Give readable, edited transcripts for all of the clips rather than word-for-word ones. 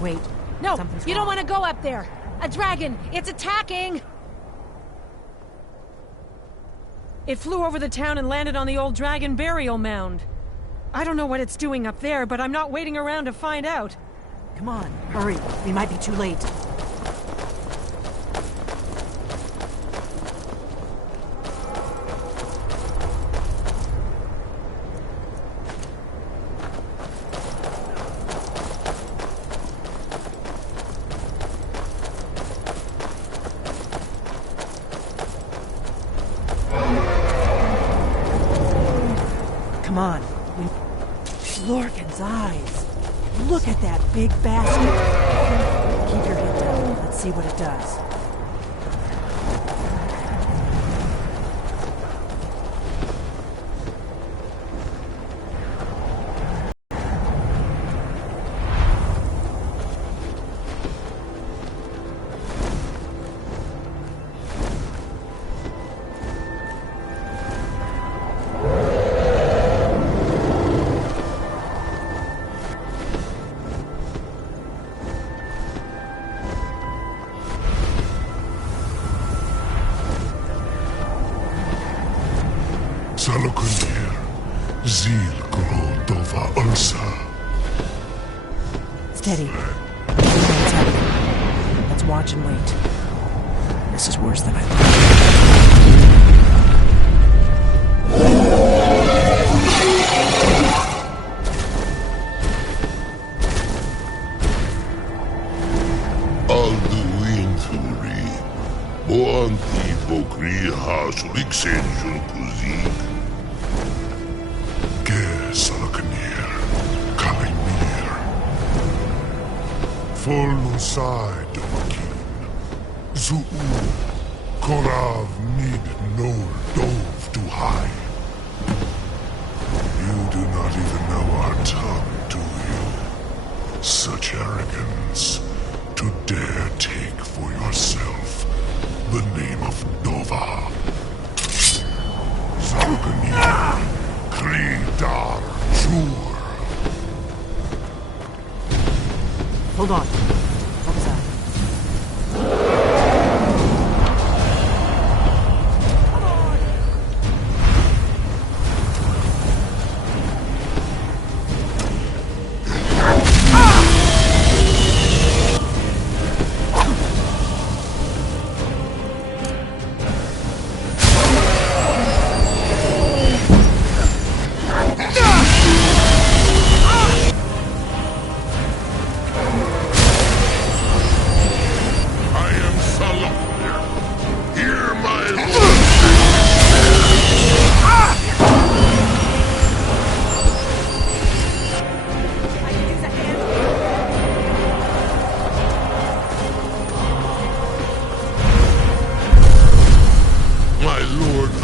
Wait. No, Something's you don't wrong. want to go up there. A dragon! It's attacking! It flew over the town and landed on the old dragon burial mound. I don't know what it's doing up there, but I'm not waiting around to find out. Come on, hurry. We might be too late. Come on. Lorcan's eyes. Look at that big bastard. Keep your head down. Let's see what it does. Salakunir, Zil Dova Ulsa. Steady. It's happening. Let's watch and wait. This is worse than I thought. Alduinturi, Boanti Bokri Hasuliksenjun Kuzik. Salakunir, Kalimir. Folnusai Domakin. Zuu, Korav Nid Nol Dove to high. You do not even know our tongue, do you? Such arrogance, to dare take for yourself the name of Dova. Salakunir. Kridar Jur. Hold on. What was that?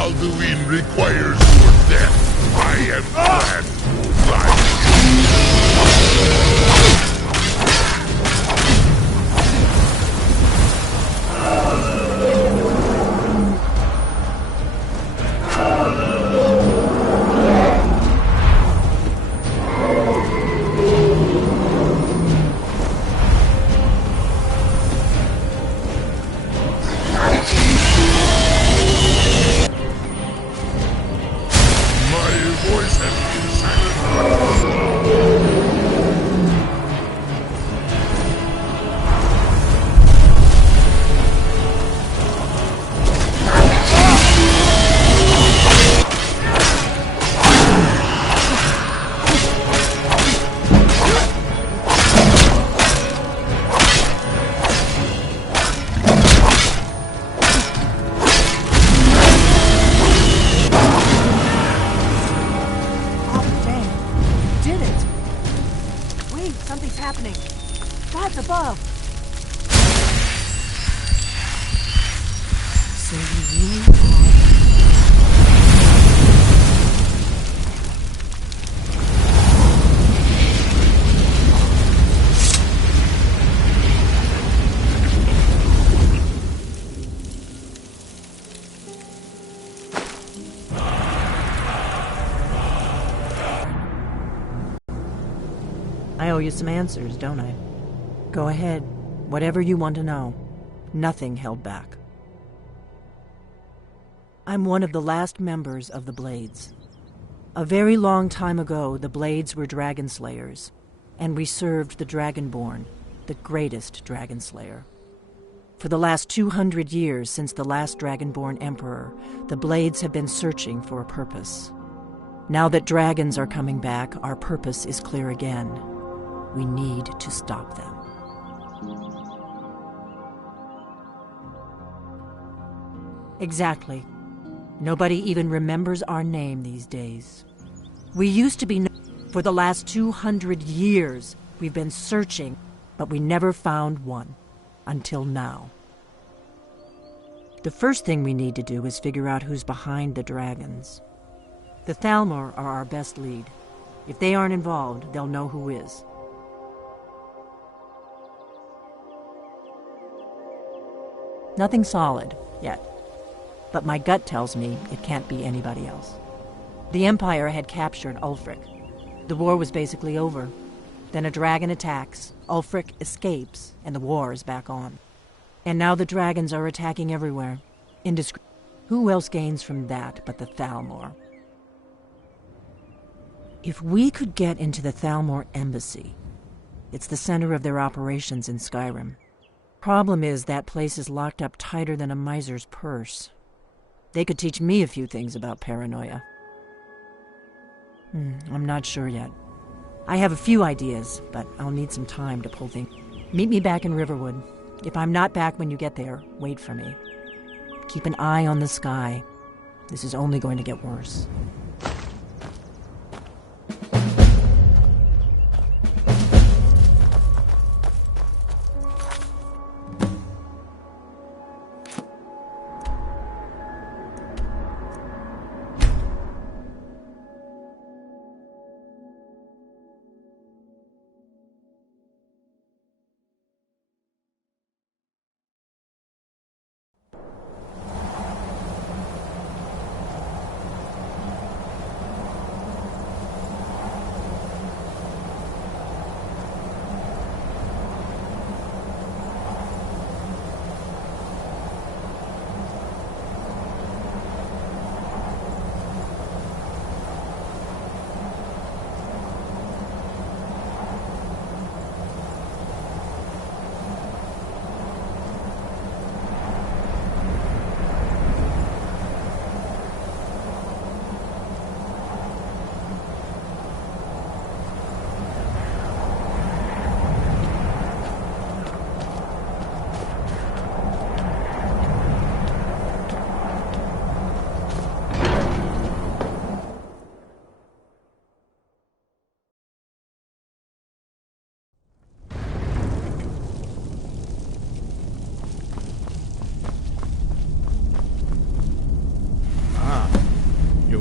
Alduin requires your death. I am glad to oblige. Something's happening. God's above. So you really I owe you some answers, don't I? Go ahead. Whatever you want to know. Nothing held back. I'm one of the last members of the Blades. A very long time ago, the Blades were dragon slayers, and we served the Dragonborn, the greatest dragon slayer. For the last 200 years since the last Dragonborn Emperor, the Blades have been searching for a purpose. Now that dragons are coming back, our purpose is clear again. We need to stop them. Exactly. Nobody even remembers our name these days. We used to be for the last 200 years. We've been searching, but we never found one. Until now. The first thing we need to do is figure out who's behind the dragons. The Thalmor are our best lead. If they aren't involved, they'll know who is. Nothing solid, yet. But my gut tells me it can't be anybody else. The Empire had captured Ulfric. The war was basically over. Then a dragon attacks, Ulfric escapes, and the war is back on. And now the dragons are attacking everywhere. Who else gains from that but the Thalmor? If we could get into the Thalmor embassy, it's the center of their operations in Skyrim. Problem is that place is locked up tighter than a miser's purse. They could teach me a few things about paranoia. I'm not sure yet. I have a few ideas, but I'll need some time to pull things. Meet me back in Riverwood. If I'm not back when you get there, wait for me. Keep an eye on the sky. This is only going to get worse.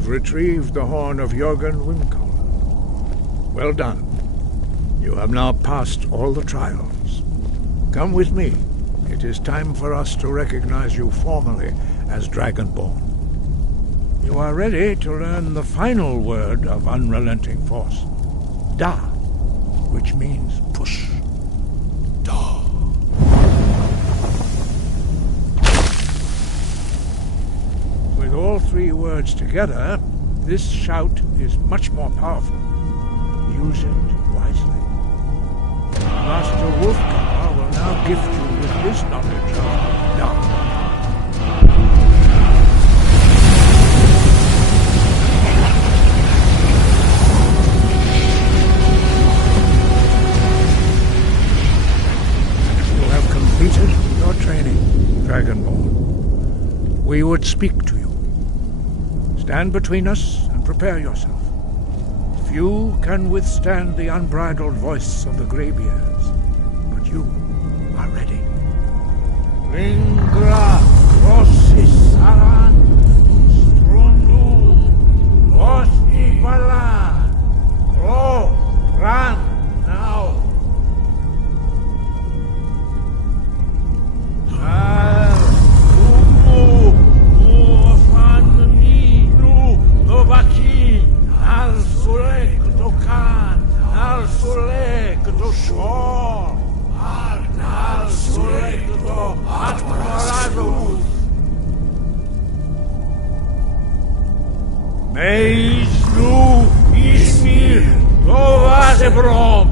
Retrieved the horn of Jörgen Windcaller. Well done. You have now passed all the trials. Come with me. It is time for us to recognize you formally as Dragonborn. You are ready to learn the final word of unrelenting force. Da, which means push. Da. With all three words together, this shout is much more powerful. Use it wisely. Master Wolfgar will now gift you with his knowledge of Da. You have completed your training, Dragonborn. We would speak to you. Stand between us and prepare yourself. Few can withstand the unbridled voice of the Greybeards, but you are ready. Ringra Rosisaran Strundu Osnivala Kro Ran now. Novaki, Al Sulek, Dokan, Al Sulek, Doshor. Grove!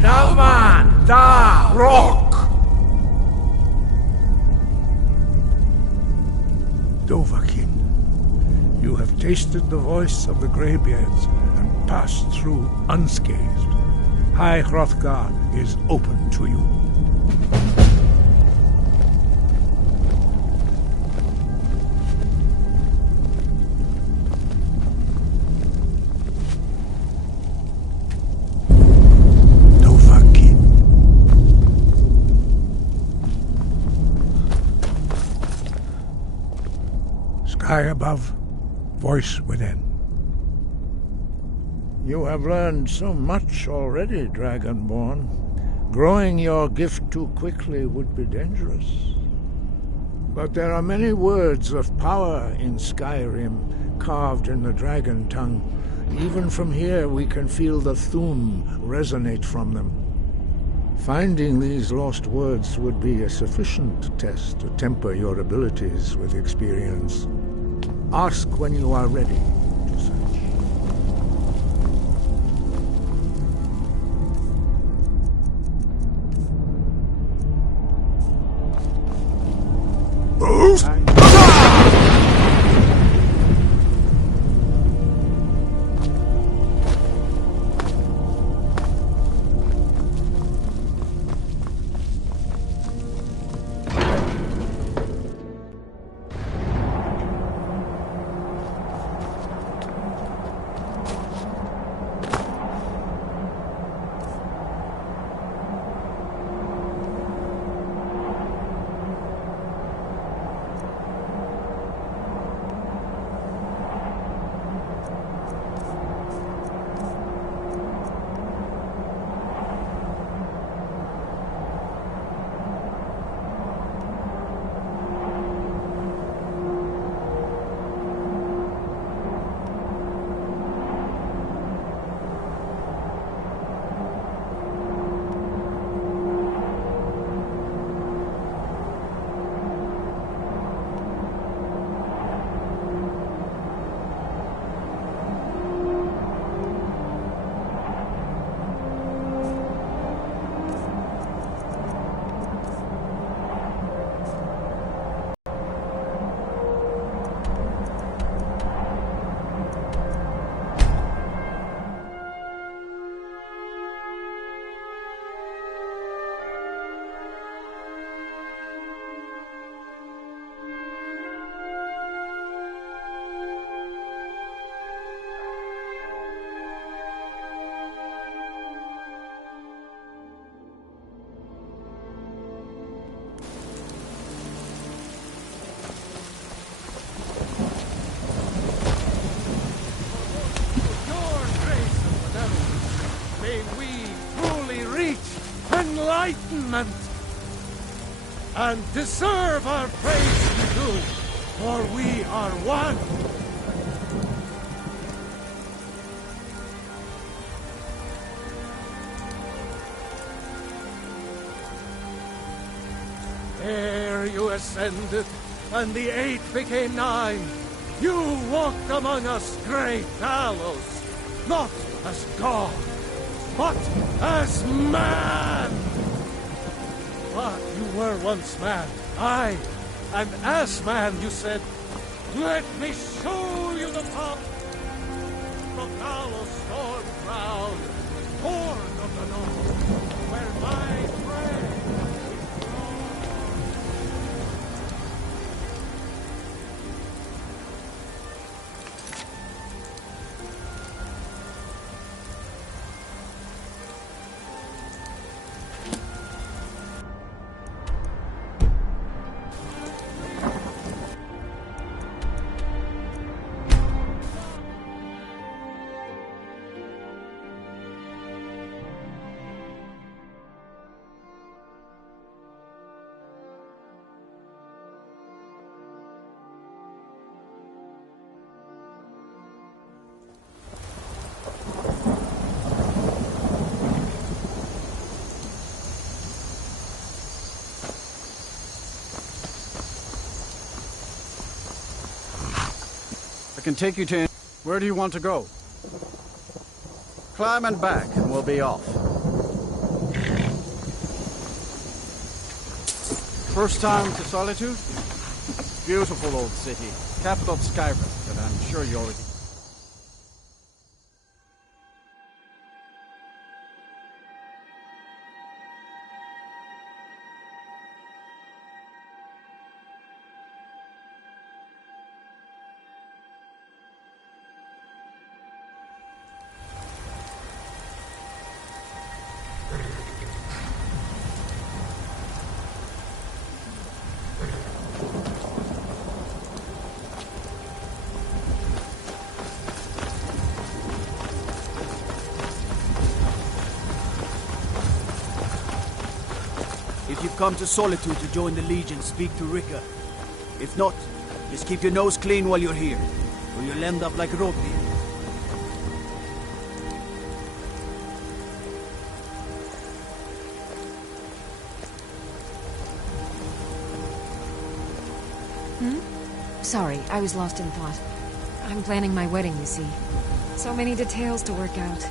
Daman! Da! Rock! Dovahkiin, you have tasted the voice of the Greybeards and passed through unscathed. High Hrothgar is open to you. Sky above, voice within. You have learned so much already, Dragonborn. Growing your gift too quickly would be dangerous. But there are many words of power in Skyrim, carved in the dragon tongue. Even from here we can feel the Thum resonate from them. Finding these lost words would be a sufficient test to temper your abilities with experience. Ask when you are ready to search. Enlightenment, and deserve our praise to do, for we are one. Ere you ascended, and the 8 became 9, you walked among us, great Talos, not as God, but as man! But you were once man, aye, and as man you said, let me show you the path from Talos storm crown, born of the North, where my friend. I can take you to... Where do you want to go? climb and back, and we'll be off. First time to Solitude? Beautiful old city. Capital of Skyrim, but I'm sure you already... If you've come to Solitude to join the Legion, speak to Rika. If not, just keep your nose clean while you're here, or you'll end up like Rodney. Sorry, I was lost in thought. I'm planning my wedding, you see. So many details to work out.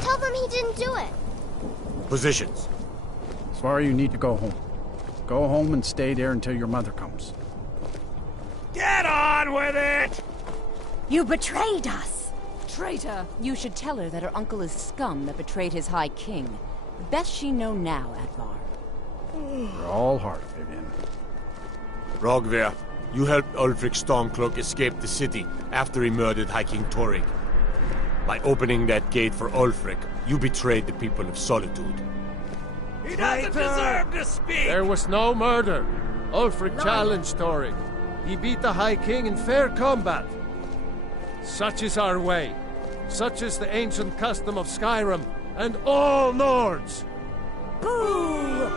Tell them he didn't do it. Positions. Svara, you need to go home. Go home and stay there until your mother comes. Get on with it! You betrayed us! Traitor! You should tell her that her uncle is scum that betrayed his High King. Best she know now, Advar. We're all hard, Vivian. Rogver, you helped Ulfric Stormcloak escape the city after he murdered High King Torrig. By opening that gate for Ulfric, you betrayed the people of Solitude. He doesn't deserve to speak! There was no murder. Ulfric challenged Torrig. He beat the High King in fair combat. Such is our way. Such is the ancient custom of Skyrim and all Nords. Boo!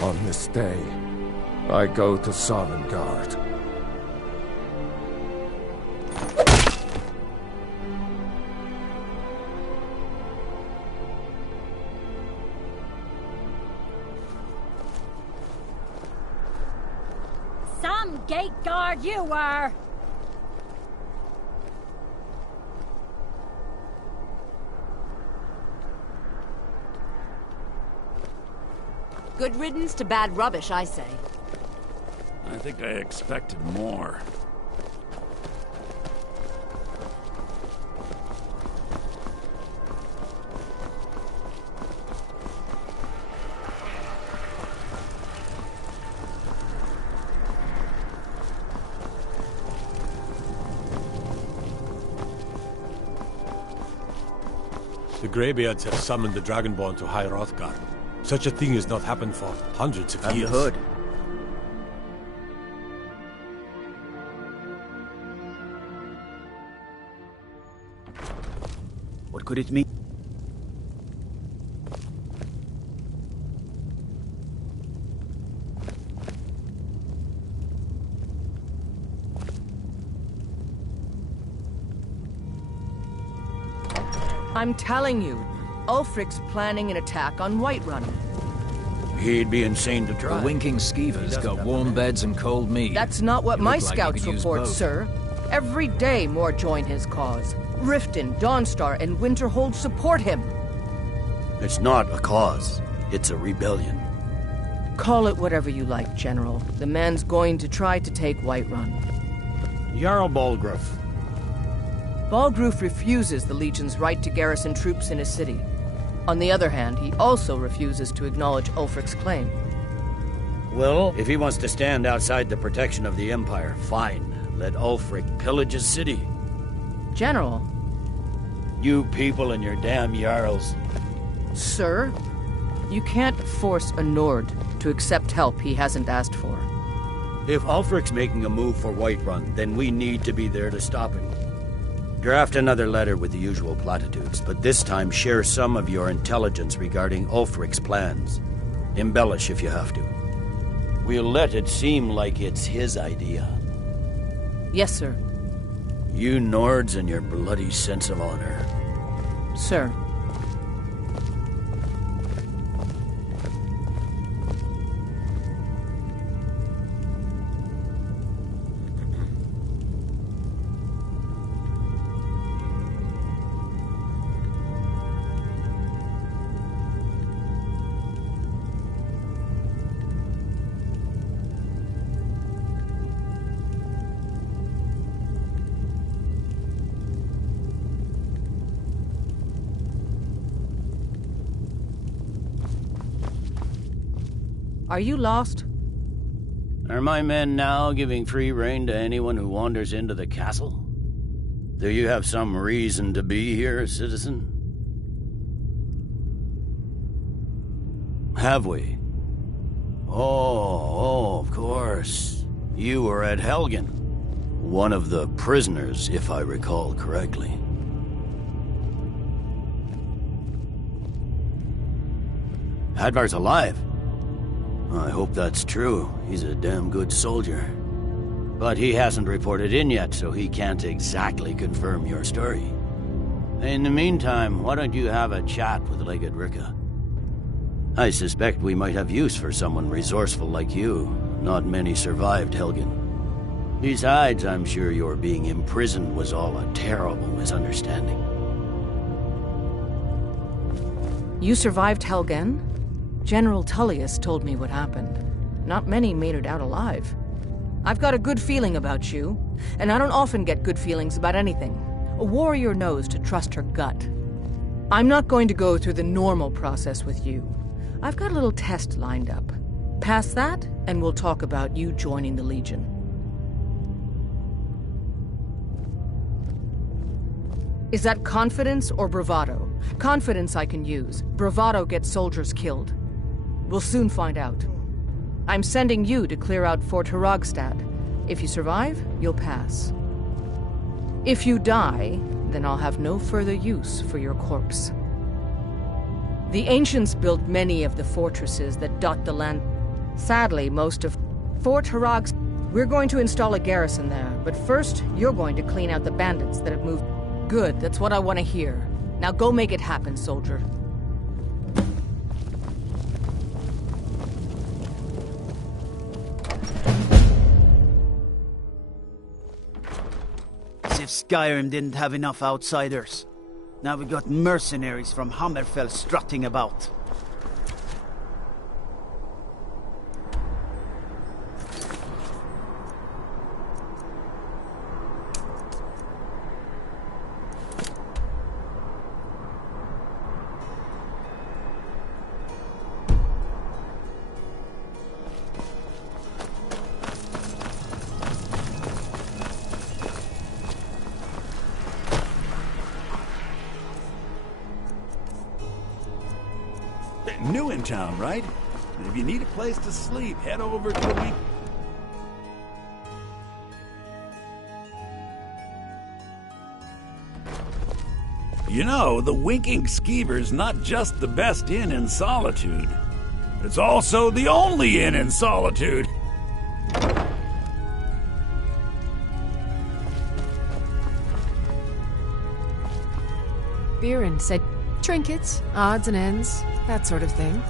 On this day, I go to Sovngarde. Some gate guard you were! Good riddance to bad rubbish, I say. I think I expected more. The Greybeards have summoned the Dragonborn to High Hrothgar. Such a thing has not happened for hundreds of years. I've heard. What could it mean? I'm telling you, Ulfric's planning an attack on Whiterun. He'd be insane to try. The winking skeevers got warm beds and cold meat. That's not what my scouts report, sir. Every day more join his cause. Riften, Dawnstar, and Winterhold support him. It's not a cause. It's a rebellion. Call it whatever you like, General. The man's going to try to take Whiterun. Jarl Balgruuf. Balgruuf refuses the Legion's right to garrison troops in his city. On the other hand, he also refuses to acknowledge Ulfric's claim. Well, if he wants to stand outside the protection of the Empire, fine. Let Ulfric pillage his city. General. You people and your damn Jarls. Sir? You can't force a Nord to accept help he hasn't asked for. If Ulfric's making a move for Whiterun, then we need to be there to stop him. Draft another letter with the usual platitudes, but this time share some of your intelligence regarding Ulfric's plans. Embellish if you have to. We'll let it seem like it's his idea. Yes, sir. You Nords and your bloody sense of honor. Sir. Are you lost? Are my men now giving free rein to anyone who wanders into the castle? Do you have some reason to be here, citizen? Have we? Oh, of course. You were at Helgen. One of the prisoners, if I recall correctly. Hadvar's alive. I hope that's true. He's a damn good soldier. But he hasn't reported in yet, so he can't exactly confirm your story. In the meantime, why don't you have a chat with Legate Ricca? I suspect we might have use for someone resourceful like you. Not many survived Helgen. Besides, I'm sure your being imprisoned was all a terrible misunderstanding. You survived Helgen? General Tullius told me what happened. Not many made it out alive. I've got a good feeling about you, and I don't often get good feelings about anything. A warrior knows to trust her gut. I'm not going to go through the normal process with you. I've got a little test lined up. Pass that, and we'll talk about you joining the Legion. Is that confidence or bravado? Confidence I can use. Bravado gets soldiers killed. We'll soon find out. I'm sending you to clear out Fort Hrogstad. If you survive, you'll pass. If you die, then I'll have no further use for your corpse. The ancients built many of the fortresses that dot the land. Sadly, most of Fort Hrogstad. We're going to install a garrison there, but first, you're going to clean out the bandits that have moved. Good, that's what I want to hear. Now go make it happen, soldier. As if Skyrim didn't have enough outsiders. Now we got mercenaries from Hammerfell strutting about. New in town, right? If you need a place to sleep, head over to the week. You know, the Winking Skeever's not just the best inn in Solitude. It's also the only inn in Solitude. Biren said trinkets, odds and ends, that sort of thing.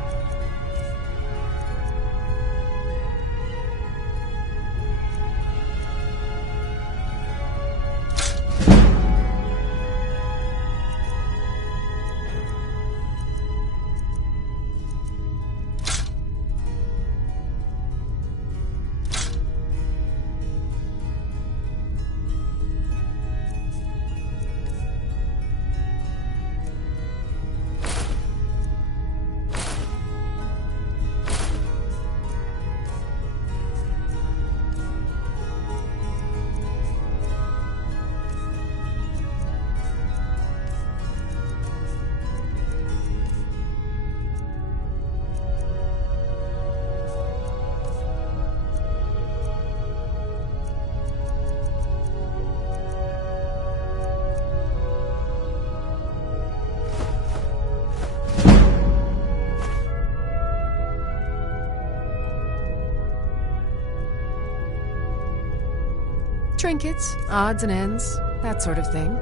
Trinkets, odds and ends, that sort of thing.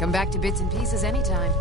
Come back to bits and pieces anytime.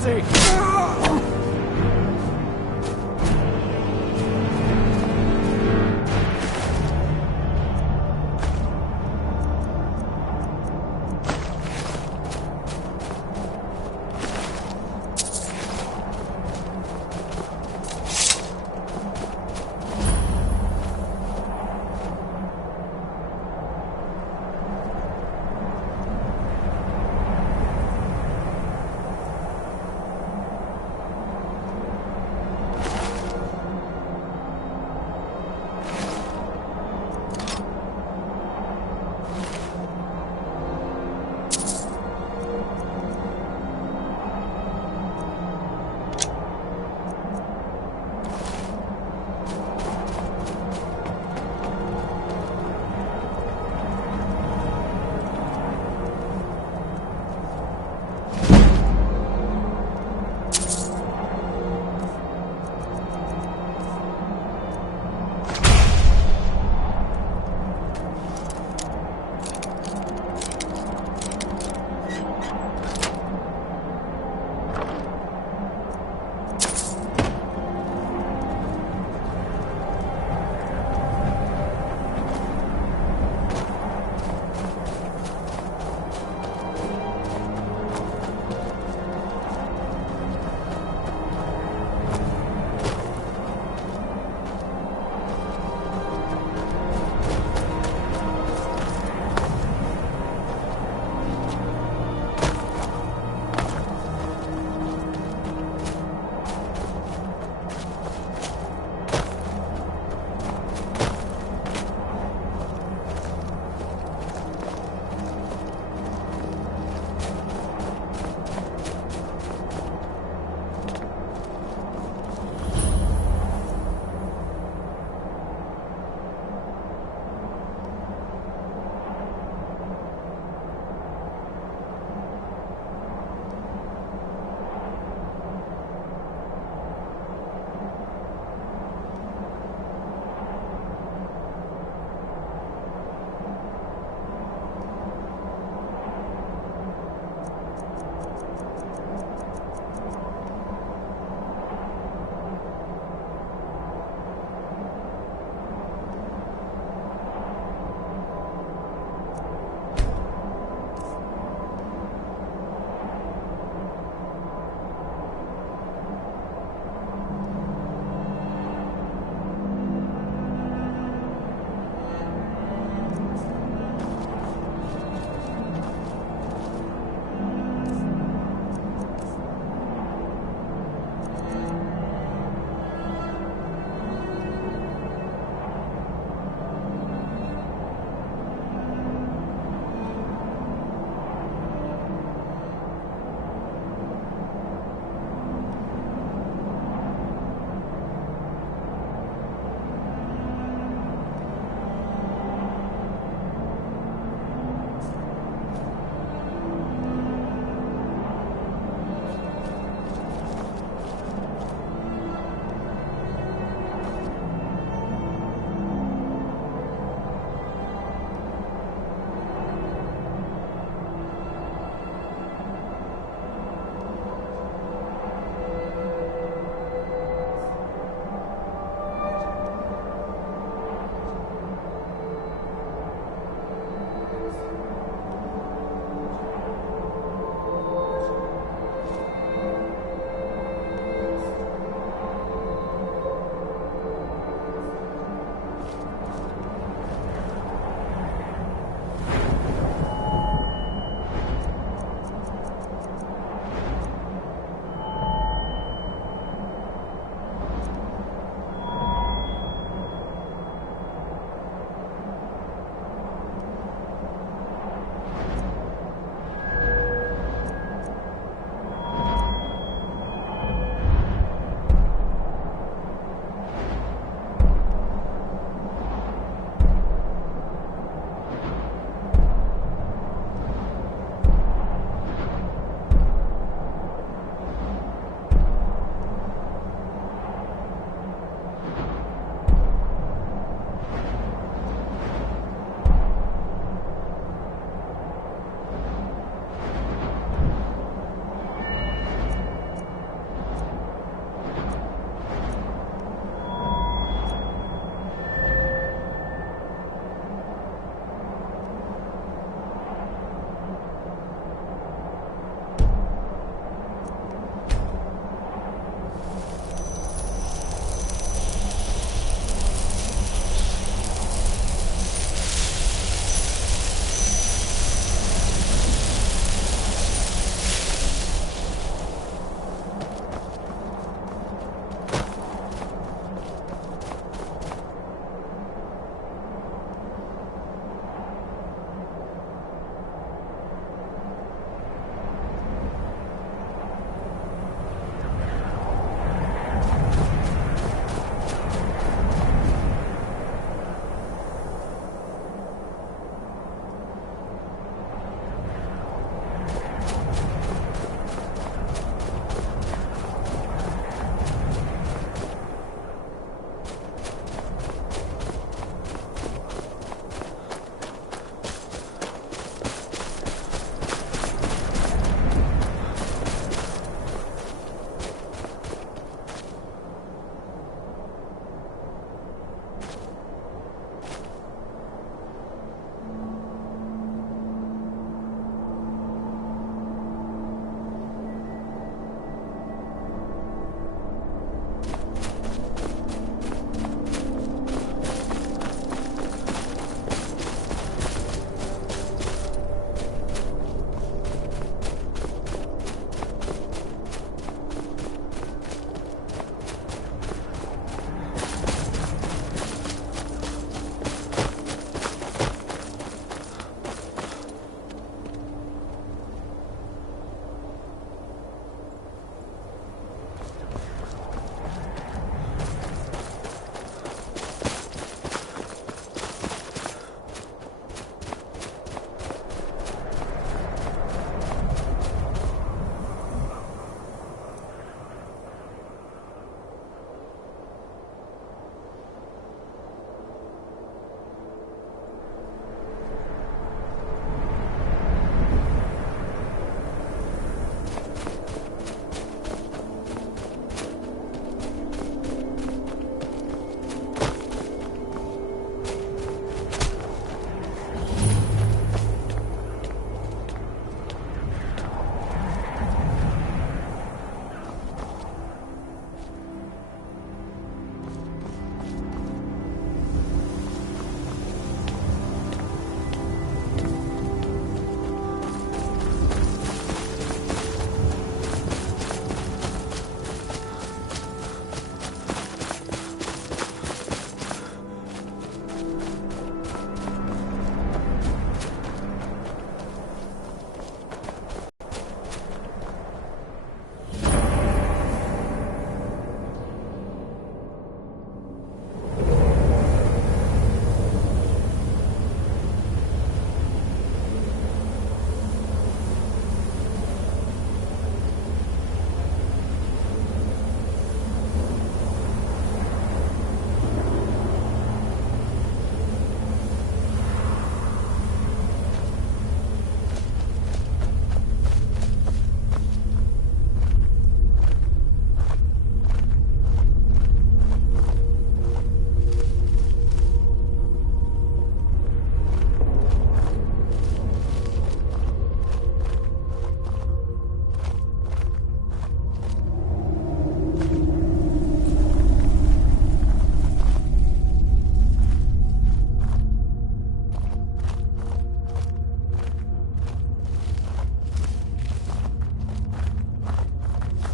guilty!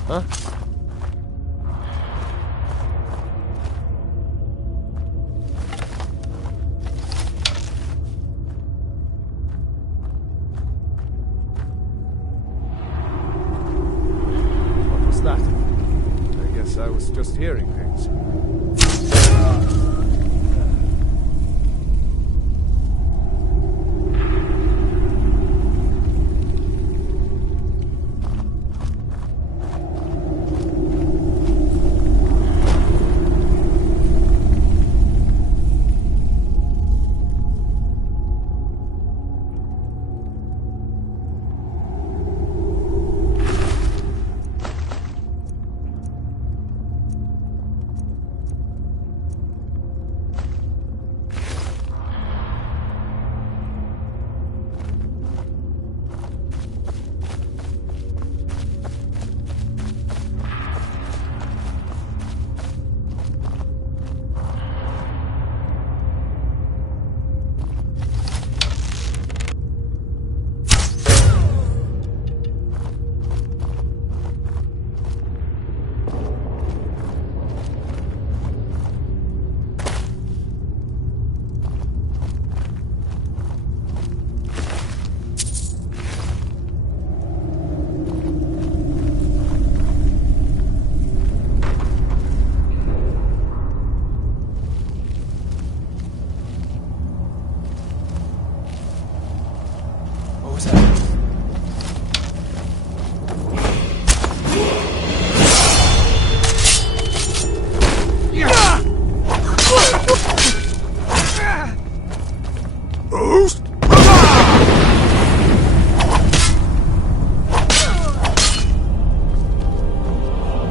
Huh? What was that? I guess I was just hearing things.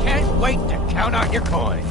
Can't wait to count out your coin.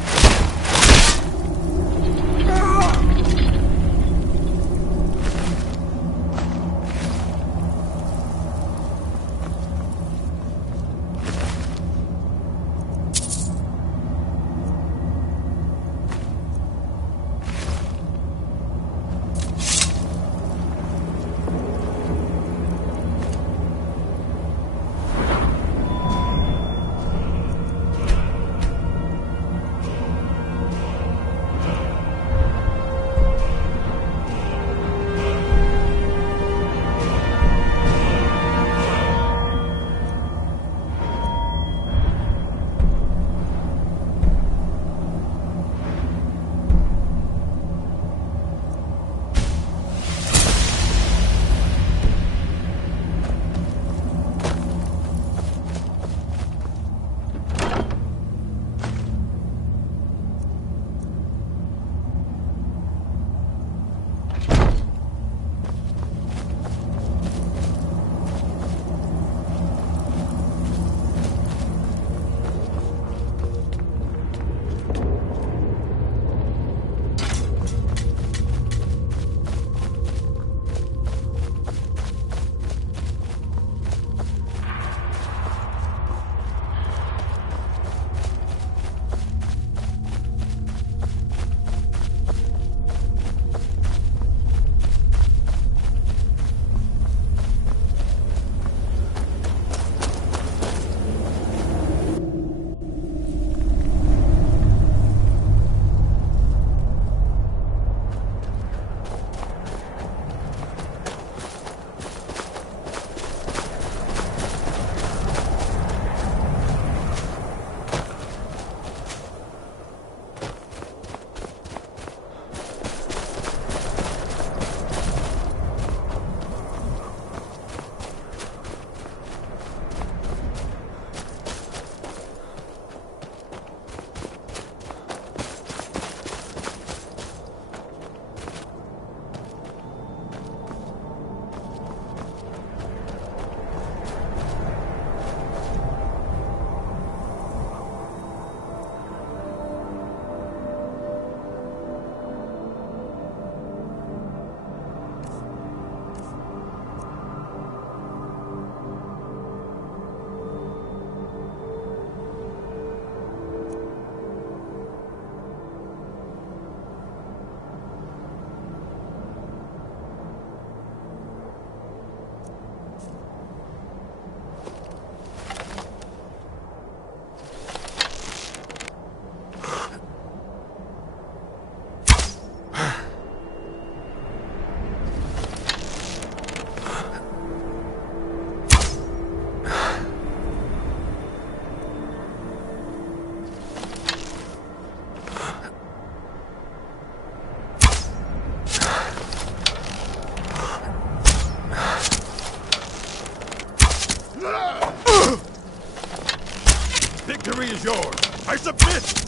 Victory is yours. I submit!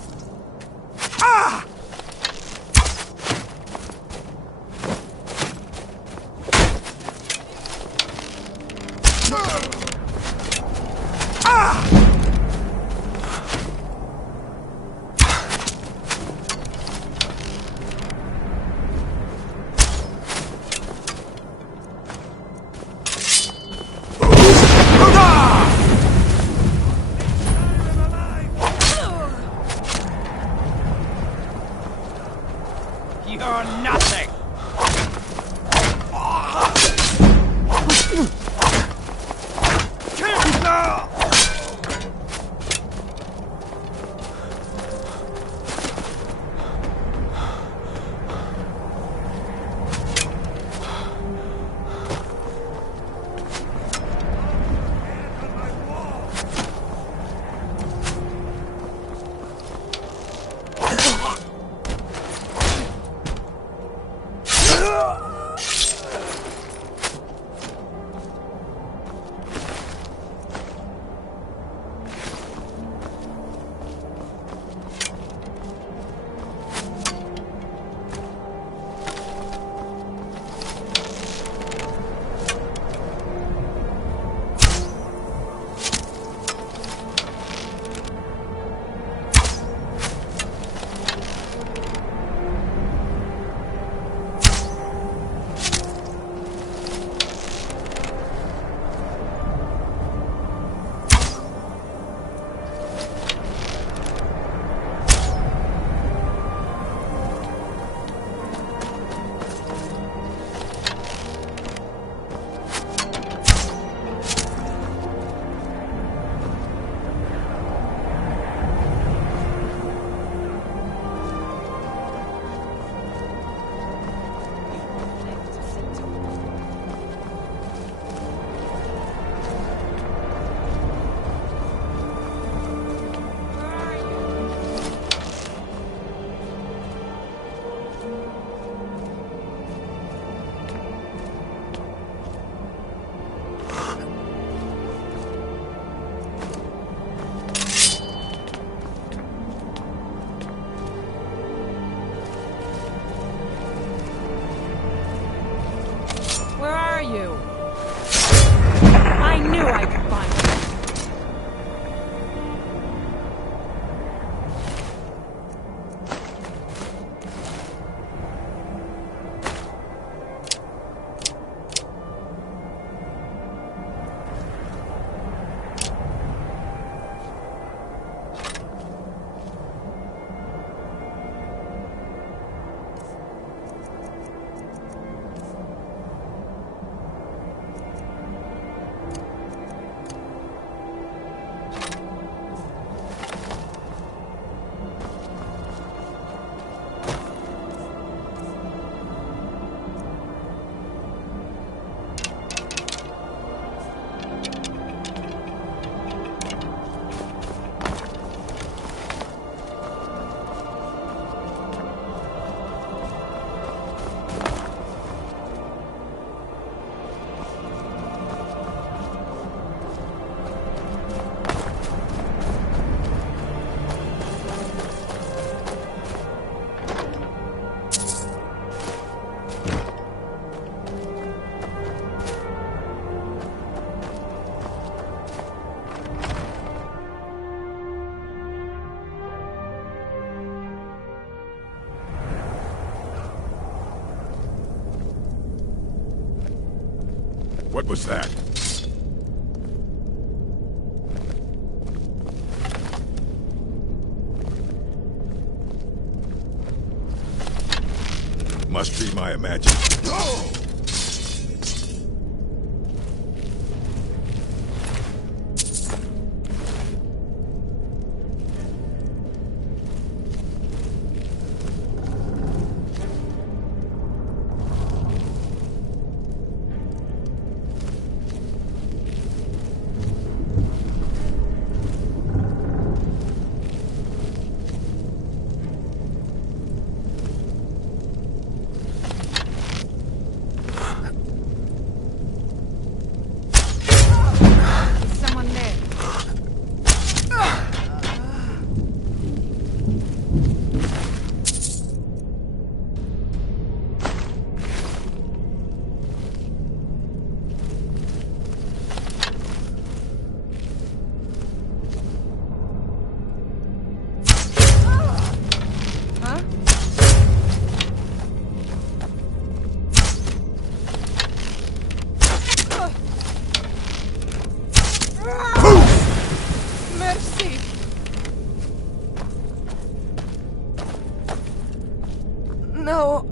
Ah! You're nothing! I knew I could find it. What was that? Must be my imagination. Oh! No.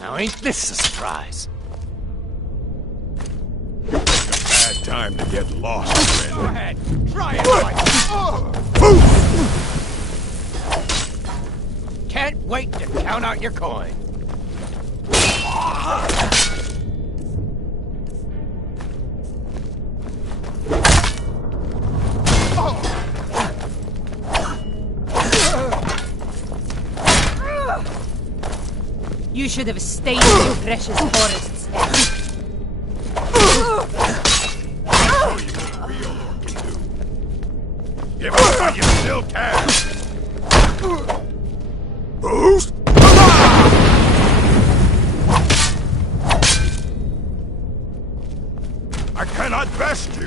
Now ain't this a surprise? Bad time to get lost, friend. Go ahead, try it, Mike. Can't wait to count out your coin. You should have stayed in your precious forests, Hen. Give up while you still can! Boost! I cannot best you!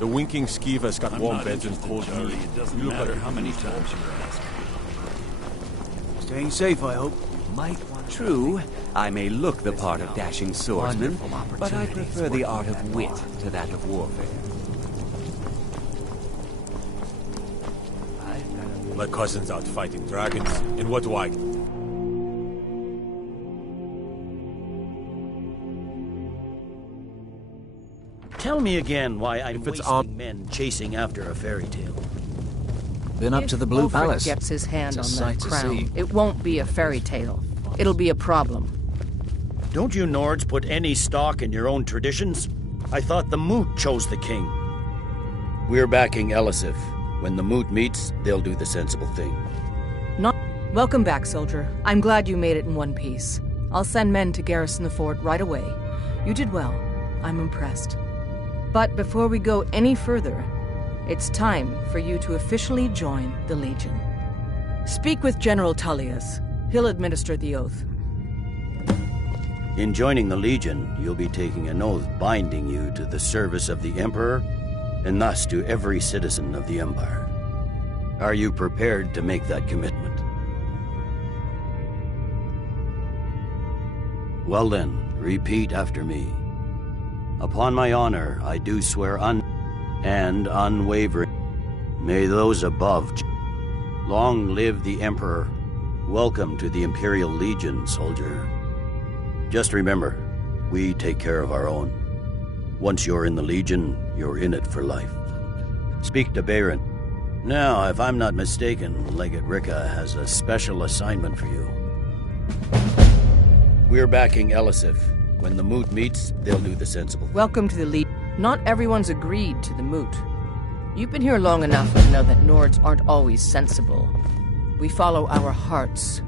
The winking skeever's got I'm warm not beds and interested, cold Joey. meat. It doesn't You look matter like how many times you ask. Staying safe, I hope. True, I may look the part of dashing swordsman, but I prefer the art of wit to that of warfare. My cousin's out fighting dragons. In what way? Tell me again why I'm wasting men chasing after a fairy tale. Been up to the Blue Ulfric Palace. gets his hand It's a on that sight to crown, see. it won't be a fairy tale. It'll be a problem. Don't you Nords put any stock in your own traditions? I thought the Moot chose the king. We're backing Elisif. When the Moot meets, they'll do the sensible thing. Welcome back, soldier. I'm glad you made it in one piece. I'll send men to garrison the fort right away. You did well. I'm impressed. But before we go any further, it's time for you to officially join the Legion. Speak with General Tullius. He'll administer the oath. In joining the Legion, you'll be taking an oath binding you to the service of the Emperor, and thus to every citizen of the Empire. Are you prepared to make that commitment? Well then, repeat after me. Upon my honor, I do swear and unwavering. May those above. Long live the Emperor. Welcome to the Imperial Legion, soldier. Just remember, we take care of our own. Once you're in the Legion, you're in it for life. Speak to Baron. Now, if I'm not mistaken, Legate Ricka has a special assignment for you. We're backing Elisif. When the Moot meets, they'll do the sensible. Welcome to the Legion. Not everyone's agreed to the Moot. You've been here long enough to know that Nords aren't always sensible. We follow our hearts.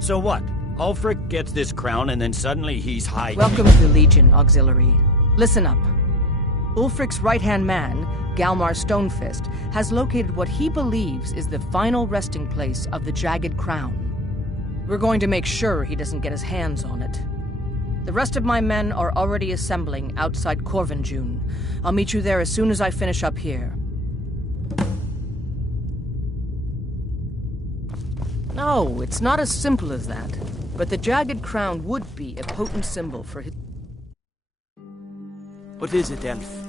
So what? Ulfric gets this crown and then suddenly he's high. Welcome to the Legion, Auxiliary. Listen up. Ulfric's right-hand man, Galmar Stonefist, has located what he believes is the final resting place of the Jagged Crown. We're going to make sure he doesn't get his hands on it. The rest of my men are already assembling outside Corvinjune. I'll meet you there as soon as I finish up here. No, it's not as simple as that. But the Jagged Crown would be a potent symbol for his... What is it, Elf?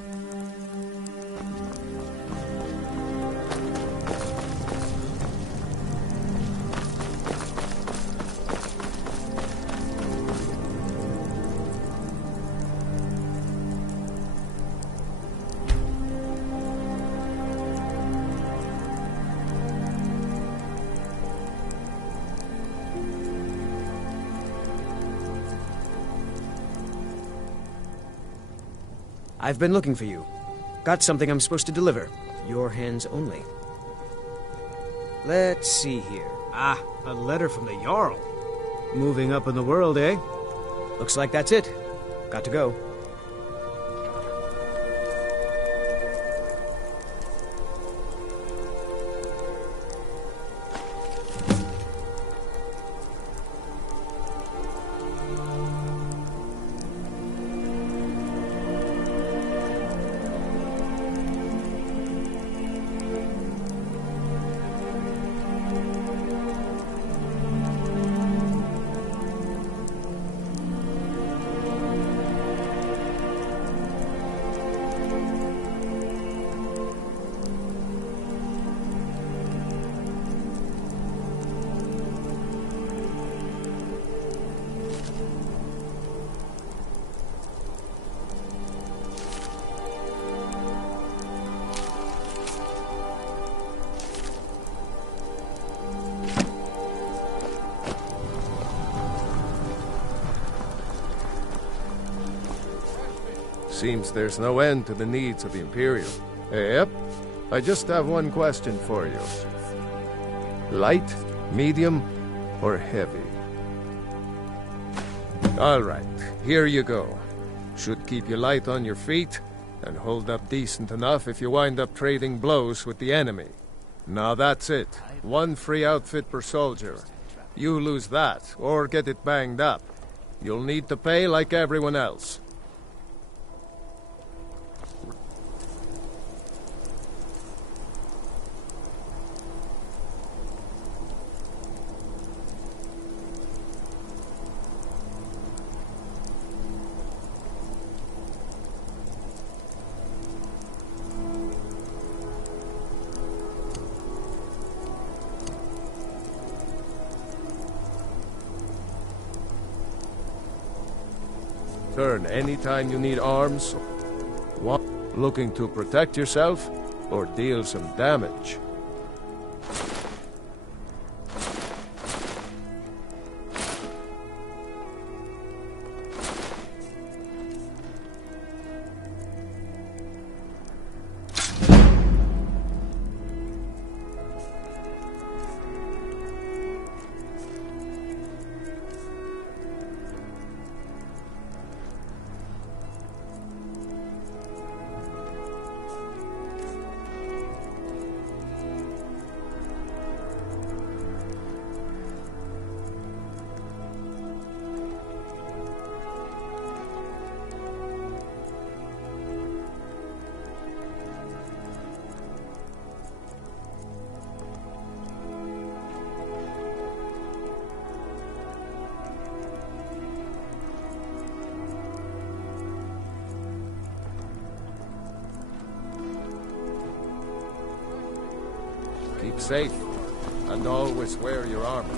I've been looking for you. Got something I'm supposed to deliver. Your hands only. Let's see here. Ah, a letter from the Jarl. Moving up in the world, eh? Looks like that's it. Got to go. Seems there's no end to the needs of the Imperial. Yep. I just have one question for you. Light, medium, or heavy? Alright, here you go. Should keep you light on your feet, and hold up decent enough if you wind up trading blows with the enemy. Now that's it. One free outfit per soldier. You lose that, or get it banged up. You'll need to pay like everyone else. Return anytime you need arms. Looking to protect yourself or deal some damage? Keep safe, and always wear your armor.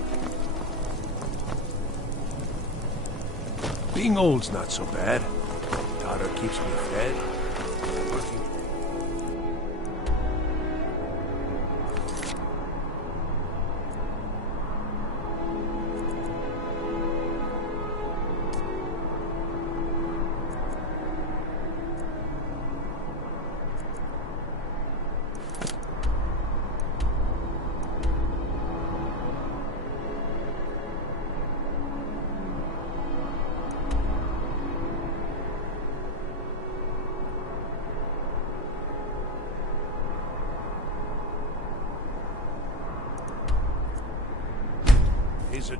Being old's not so bad. Daughter keeps me fed. Working. Is it?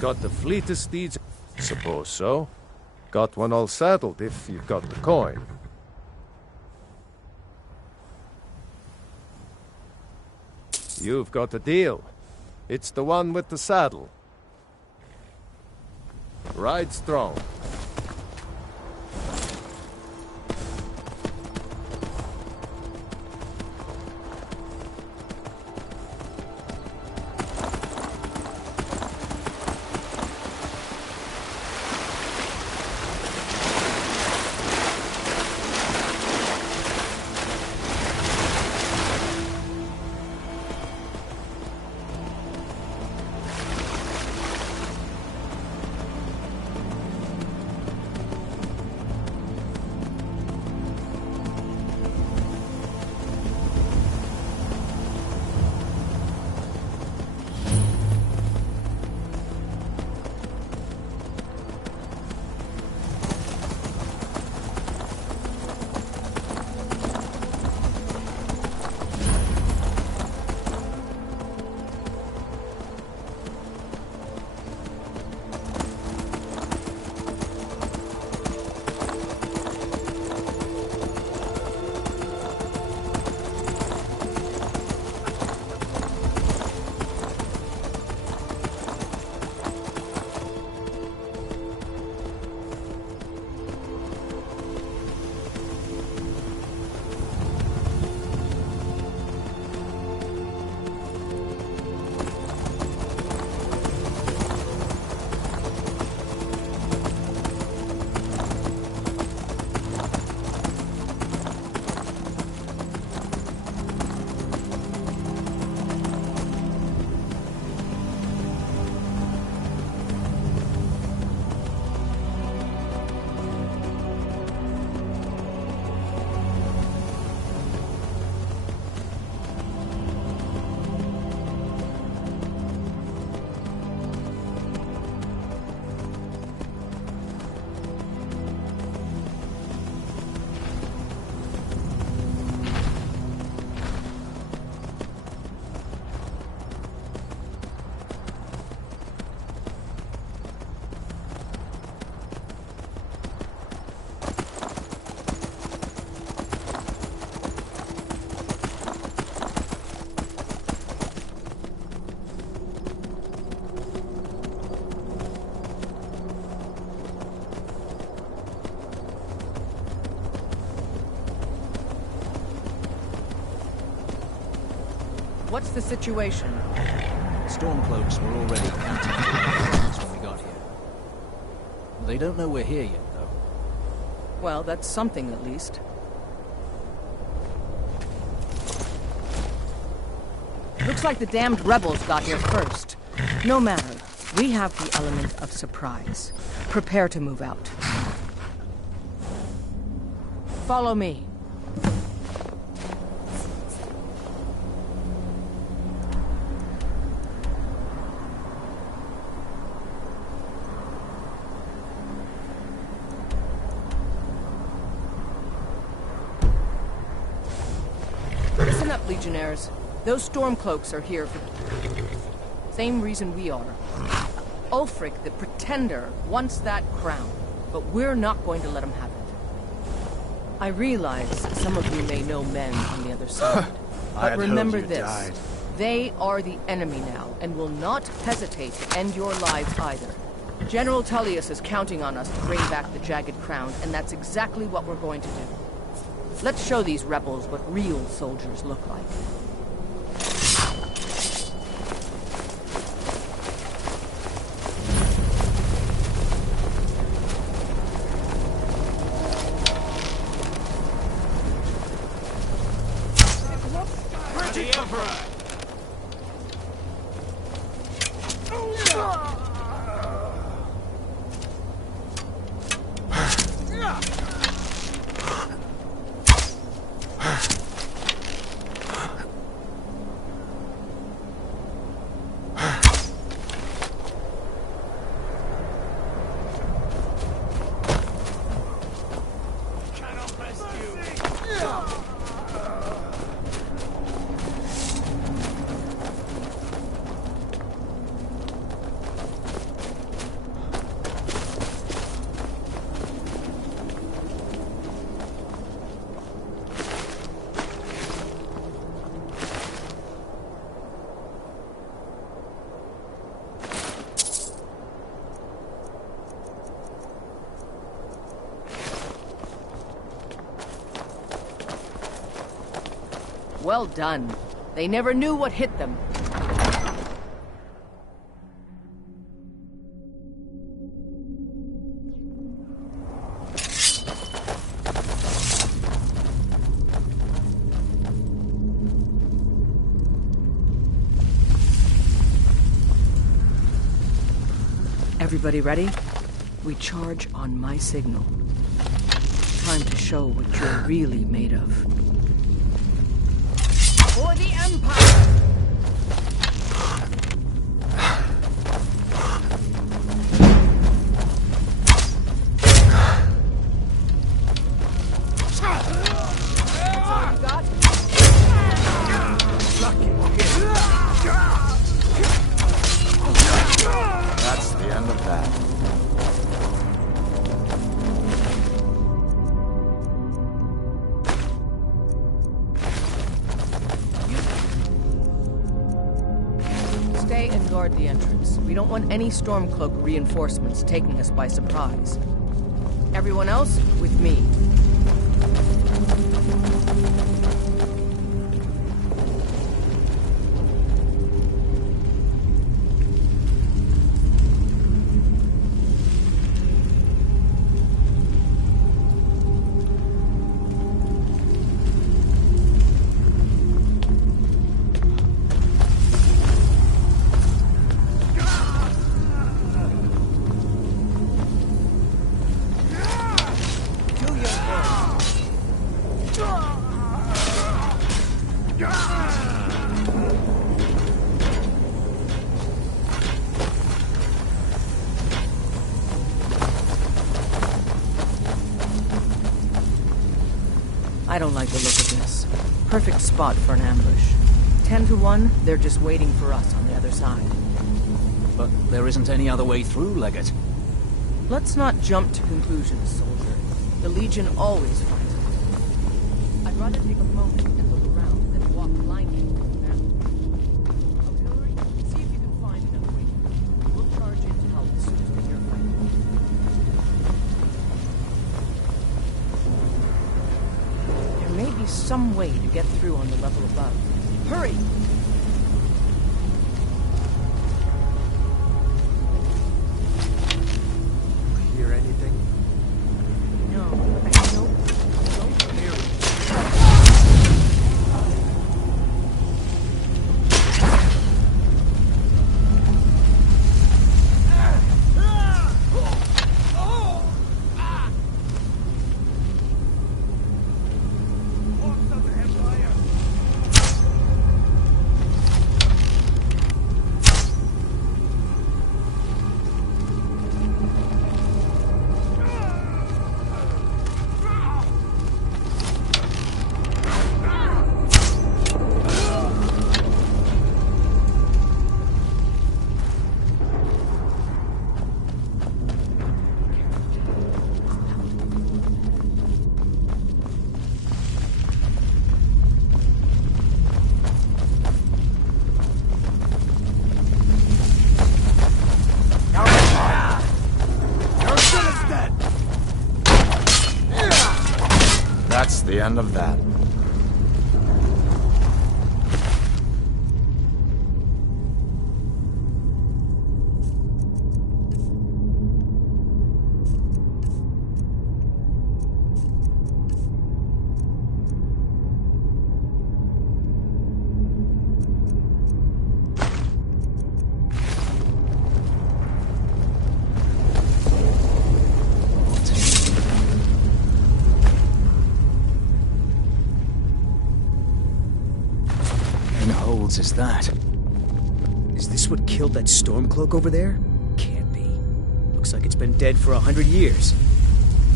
Got the fleetest steeds? Suppose so. Got one all saddled if you've got the coin. You've got a deal. It's the one with the saddle. Ride strong. What's the situation? Stormcloaks were already counting when we got here. They don't know we're here yet, though. Well, that's something at least. Looks like the damned rebels got here first. No matter. We have the element of surprise. Prepare to move out. Follow me. Listen up, Legionnaires. Those Stormcloaks are here for the same reason we are. Ulfric, the Pretender, wants that crown, but we're not going to let him have it. I realize some of you may know men on the other side, but remember this. They are the enemy now, and will not hesitate to end your lives either. General Tullius is counting on us to bring back the Jagged Crown, and that's exactly what we're going to do. Let's show these rebels what real soldiers look like. Well done. They never knew what hit them. Everybody ready? We charge on my signal. Time to show what you're really made of. For the Empire! That's the end of that. Stay and guard the entrance. We don't want any Stormcloak reinforcements taking us by surprise. Everyone else, with me. I don't like the look of this. Perfect spot for an ambush. 10 to 1, they're just waiting for us on the other side. But there isn't any other way through, Legate. Let's not jump to conclusions, soldier. The Legion always finds us. I'd rather take a moment and look around than walk blindly into the battle. Auxiliary, see if you can find another way. We'll charge in to help as soon as we hear fighting. There may be some way to get through on the level above. Hurry! that's the end of that. Is that? Is this what killed that Stormcloak over there? Can't be. Looks like it's been dead for 100 years.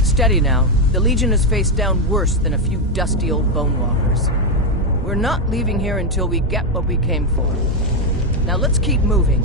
Steady now. The Legion is faced down worse than a few dusty old bonewalkers. We're not leaving here until we get what we came for. Now let's keep moving.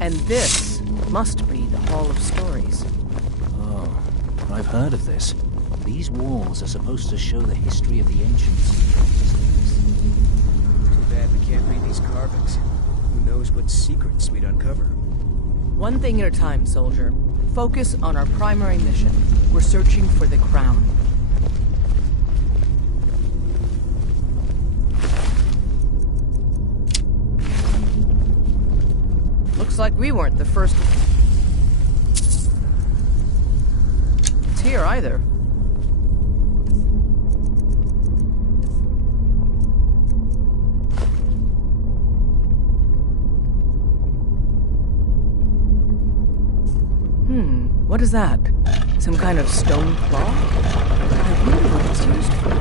And this must be the Hall of Stories. Oh, I've heard of this. These walls are supposed to show the history of the ancients. Too bad we can't read these carvings. Who knows what secrets we'd uncover. One thing at a time, soldier. Focus on our primary mission. We're searching for the crown. Looks like we weren't the first. It's here either. What is that? Some kind of stone claw? I wonder what it's used for.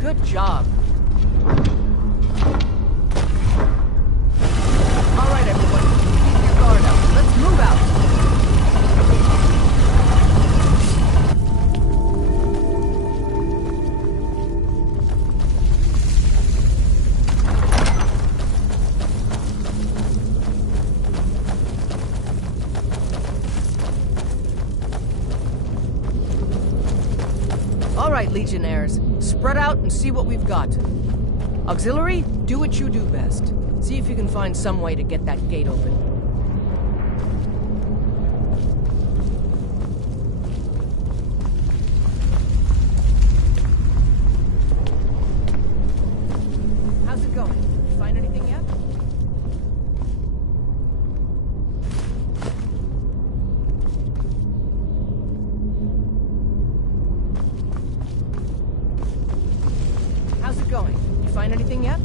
Good job. All right, everyone. Keep your guard up. Let's move out. All right, Legionnaires. Spread out and see what we've got. Auxiliary, do what you do best. See if you can find some way to get that gate open. How's it going? You find anything yet? How's it going? You find anything yet?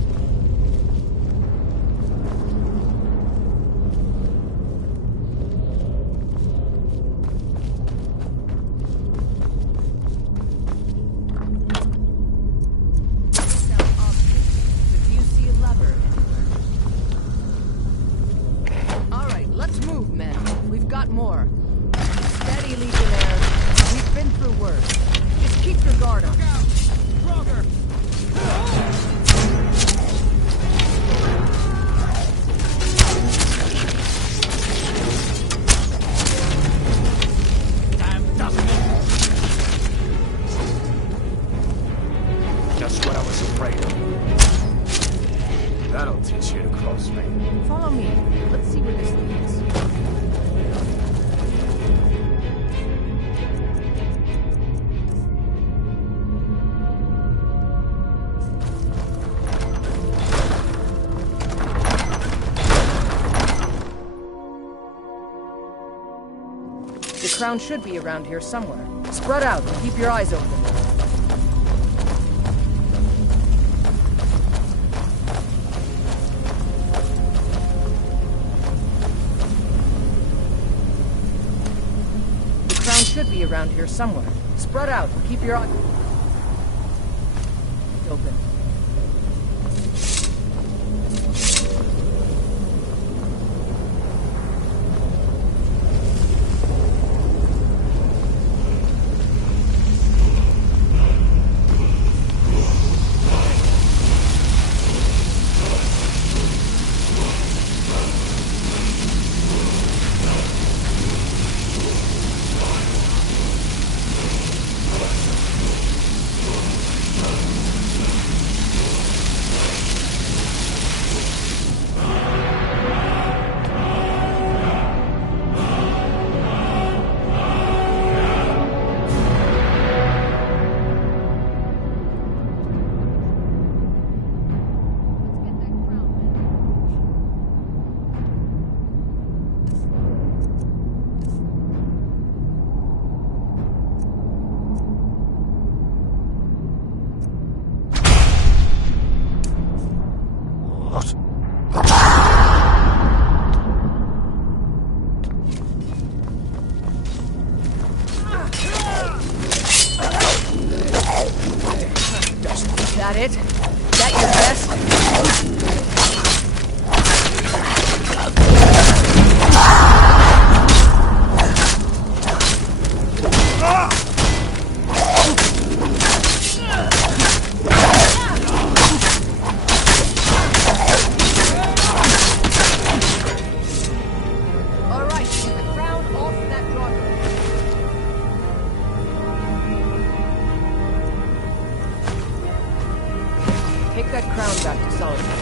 More. Steady, Legionnaires. We've been through worse. Just keep your guard up. Look out! Frogger! That'll teach you to cross me. Follow me. Let's see where this leads. The crown should be around here somewhere. Spread out and keep your eyes open. The crown should be around here somewhere. Spread out and keep your eyes open. That it? That your best? All right, get the crown off that drawbridge. Take that crown back to Solitude.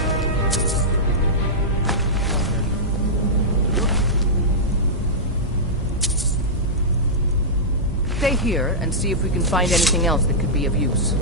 Stay here and see if we can find anything else that could be of use.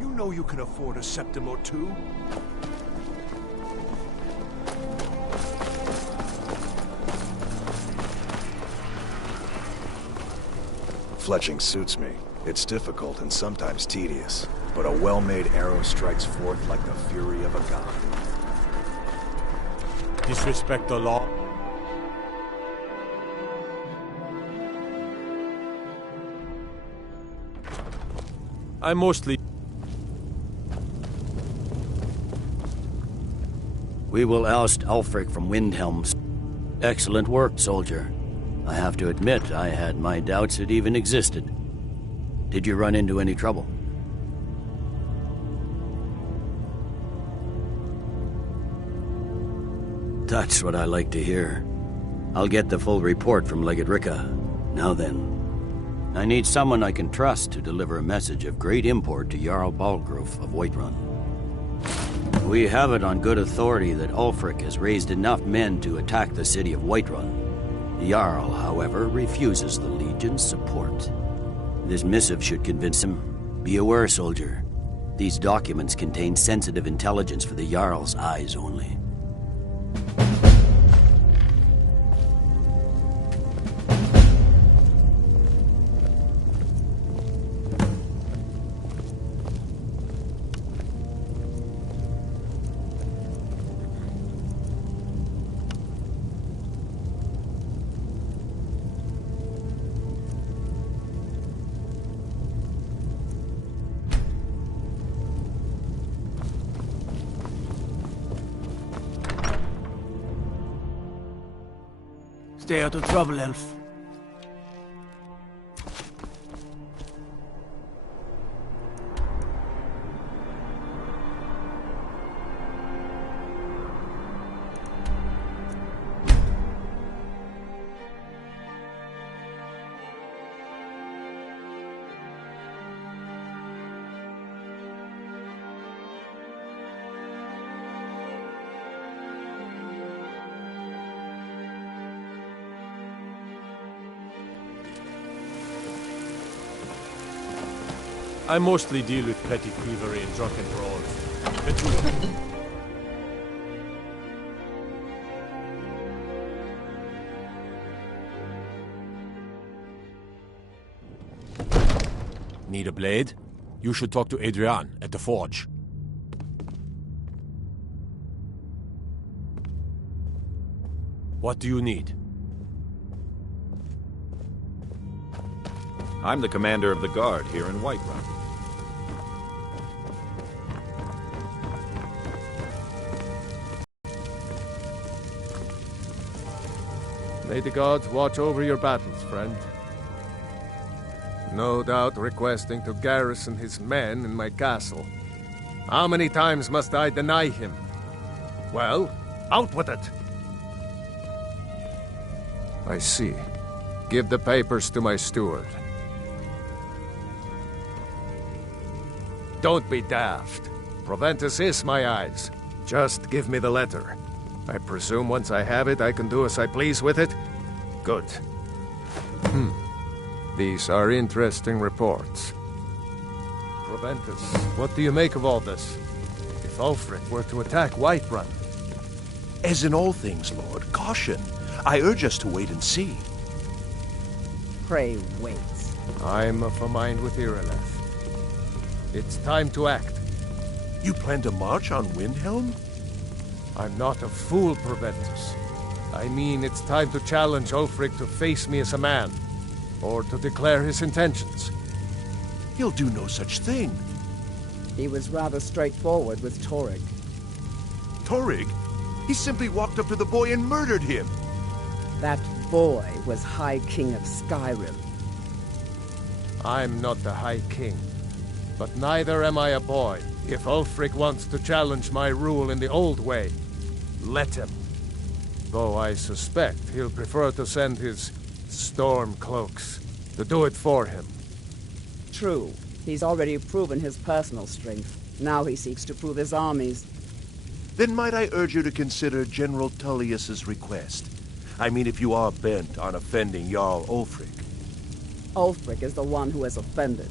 You know you can afford a septim or two. Fletching suits me. It's difficult and sometimes tedious, but a well-made arrow strikes forth like the fury of a god. Disrespect the law. I mostly... We will oust Ulfric from Windhelm. Excellent work, soldier. I have to admit, I had my doubts it even existed. Did you run into any trouble? That's what I like to hear. I'll get the full report from Legate Ricca. Now then, I need someone I can trust to deliver a message of great import to Jarl Balgruf of Whiterun. We have it on good authority that Ulfric has raised enough men to attack the city of Whiterun. The Jarl, however, refuses the Legion's support. This missive should convince him. Be aware, soldier. These documents contain sensitive intelligence for the Jarl's eyes only. Stay out of trouble, Elf. I mostly deal with petty thievery and drunken brawls. The two of them. Need a blade? You should talk to Adrian at the forge. What do you need? I'm the commander of the guard here in Whiterun. May the gods watch over your battles, friend. No doubt requesting to garrison his men in my castle. How many times must I deny him? Well, out with it! I see. Give the papers to my steward. Don't be daft. Proventus is my eyes. Just give me the letter. I presume once I have it, I can do as I please with it? Good. These are interesting reports. Proventus, what do you make of all this? If Ulfric were to attack Whiterun? As in all things, Lord, caution. I urge us to wait and see. Pray wait. I'm of a mind with Irileth. It's time to act. You plan to march on Windhelm? I'm not a fool, Proventus. I mean, it's time to challenge Ulfric to face me as a man, or to declare his intentions. He'll do no such thing. He was rather straightforward with Torrig. Torrig? He simply walked up to the boy and murdered him. That boy was High King of Skyrim. I'm not the High King, but neither am I a boy. If Ulfric wants to challenge my rule in the old way, let him. Though I suspect he'll prefer to send his storm cloaks to do it for him. True. He's already proven his personal strength. Now he seeks to prove his armies. Then might I urge you to consider General Tullius's request? I mean, if you are bent on offending Jarl Ulfric. Ulfric is the one who has offended.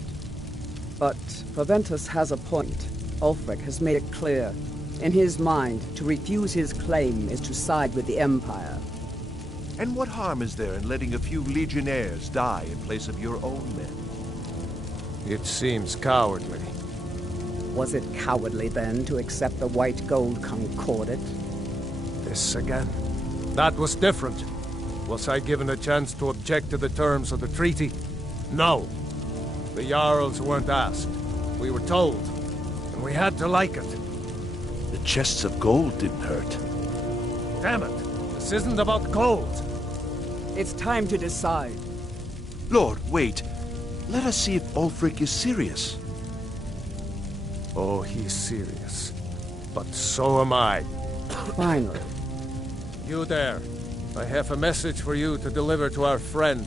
But Proventus has a point. Ulfric has made it clear. In his mind, to refuse his claim is to side with the Empire. And what harm is there in letting a few legionnaires die in place of your own men? It seems cowardly. Was it cowardly, then, to accept the white gold concordat? This again? That was different. Was I given a chance to object to the terms of the treaty? No. The Jarls weren't asked. We were told. And we had to like it. The chests of gold didn't hurt. Damn it! This isn't about gold! It's time to decide. Lord, wait. Let us see if Ulfric is serious. Oh, he's serious. But so am I. Finally. You there. I have a message for you to deliver to our friend,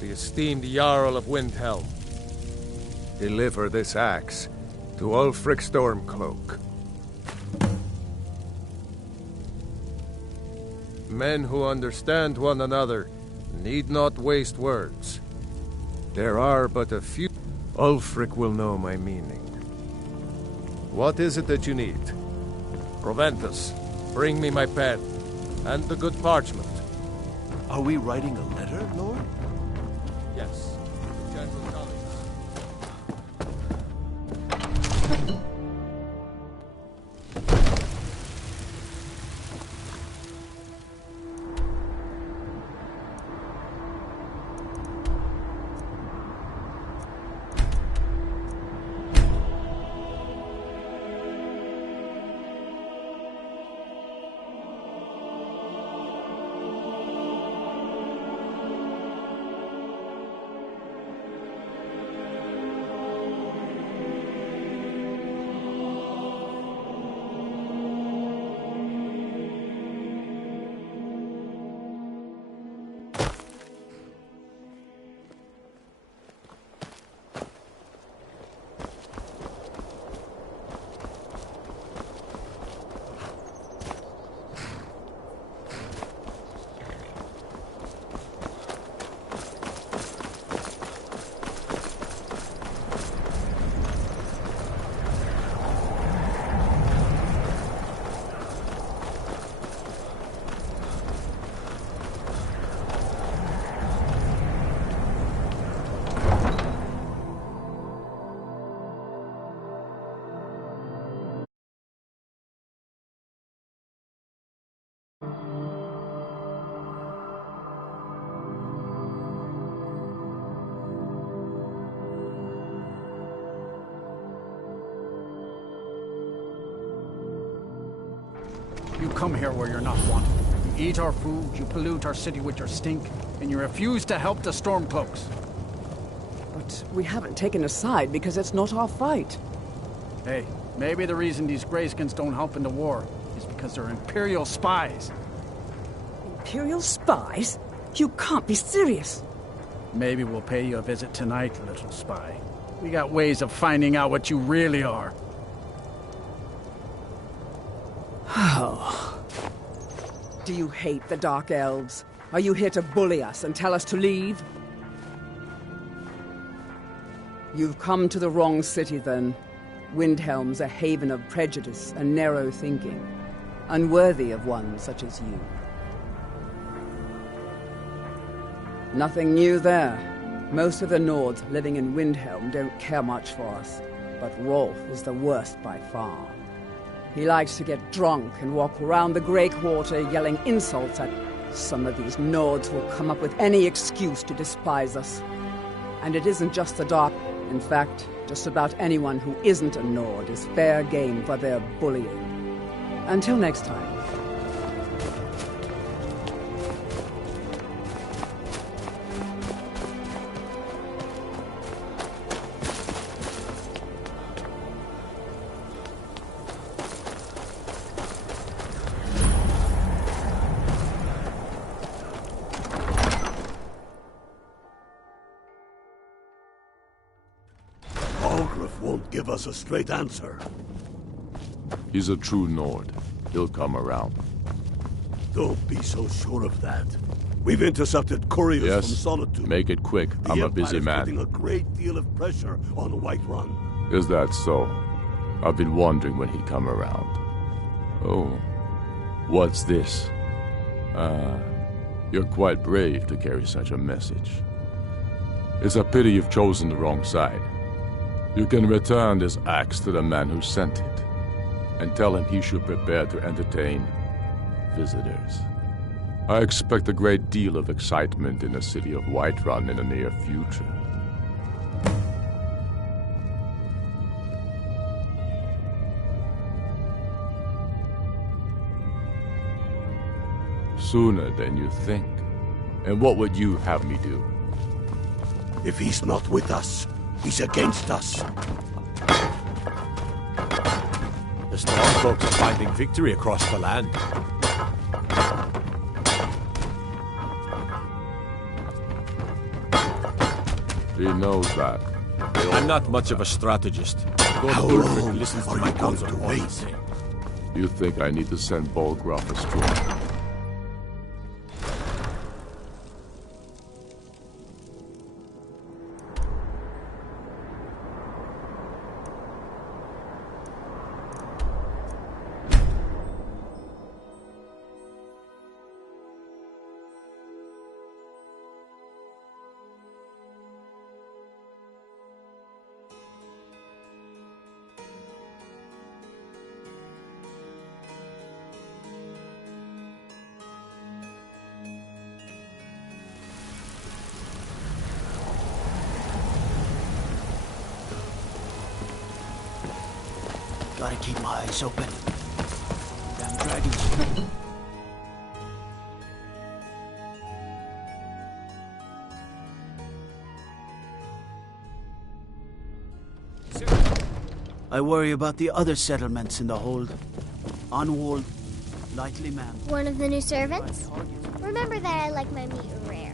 the esteemed Jarl of Windhelm. Deliver this axe to Ulfric Stormcloak. Men who understand one another need not waste words. There are but a few. Ulfric will know my meaning. What is it that you need? Proventus, bring me my pen, and the good parchment. Are we writing a letter, Lord? Yes, Gentle Tullius. You come here where you're not wanted. You eat our food, you pollute our city with your stink, and you refuse to help the Stormcloaks. But we haven't taken a side because it's not our fight. Hey, maybe the reason these Greyskins don't help in the war is because they're Imperial spies. Imperial spies? You can't be serious. Maybe we'll pay you a visit tonight, little spy. We got ways of finding out what you really are. Oh. Do you hate the Dark Elves? Are you here to bully us and tell us to leave? You've come to the wrong city, then. Windhelm's a haven of prejudice and narrow thinking, unworthy of one such as you. Nothing new there. Most of the Nords living in Windhelm don't care much for us, but Rolf is the worst by far. He likes to get drunk and walk around the Grey Quarter yelling insults at some of these Nords will come up with any excuse to despise us. And it isn't just the Dark. In fact, just about anyone who isn't a Nord is fair game for their bullying. Until next time. Won't give us a straight answer. He's a true Nord. He'll come around. Don't be so sure of that. We've intercepted couriers from Solitude. Make it quick. I'm a busy man. Putting a great deal of pressure on Whiterun. Is that so? I've been wondering when he'd come around. Oh, what's this? You're quite brave to carry such a message. It's a pity you've chosen the wrong side. You can return this axe to the man who sent it, and tell him he should prepare to entertain visitors. I expect a great deal of excitement in the city of Whiterun in the near future. Sooner than you think. And what would you have me do? If he's not with us, he's against us. The Stormcloaks are finding victory across the land. He knows that. I'm not much of a strategist. How long listens to my counsel to wait? You think I need to send Bolgraf astray? Gotta keep my eyes open. Damn dragons. I worry about the other settlements in the hold. Unwalled, lightly manned. One of the new servants? Remember that I like my meat rare.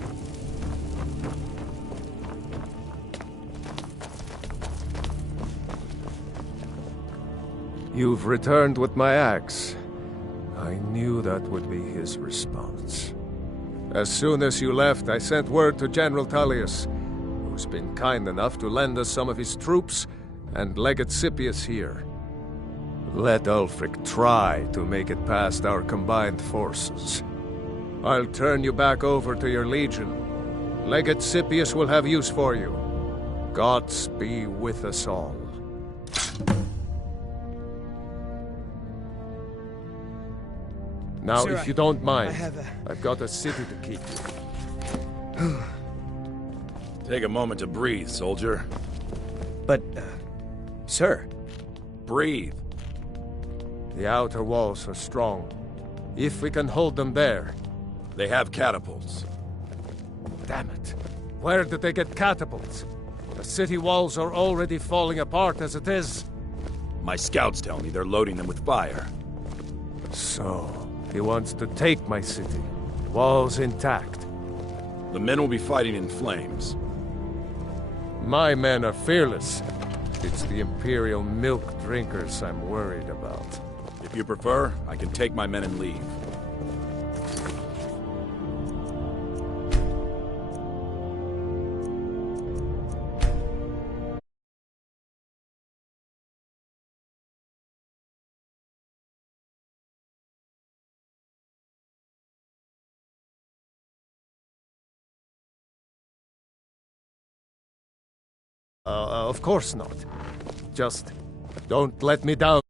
You've returned with my axe. I knew that would be his response. As soon as you left, I sent word to General Tullius, who's been kind enough to lend us some of his troops, and Legate Scipius here. Let Ulfric try to make it past our combined forces. I'll turn you back over to your legion. Legate Scipius will have use for you. Gods be with us all. Now, Sir, if you don't mind, I've got a city to keep. Take a moment to breathe, soldier. But, sir. Breathe. The outer walls are strong. If we can hold them there. They have catapults. Damn it. Where did they get catapults? The city walls are already falling apart as it is. My scouts tell me they're loading them with fire. So, he wants to take my city. Walls intact. The men will be fighting in flames. My men are fearless. It's the Imperial milk drinkers I'm worried about. If you prefer, I can take my men and leave. Of course not. Just don't let me down.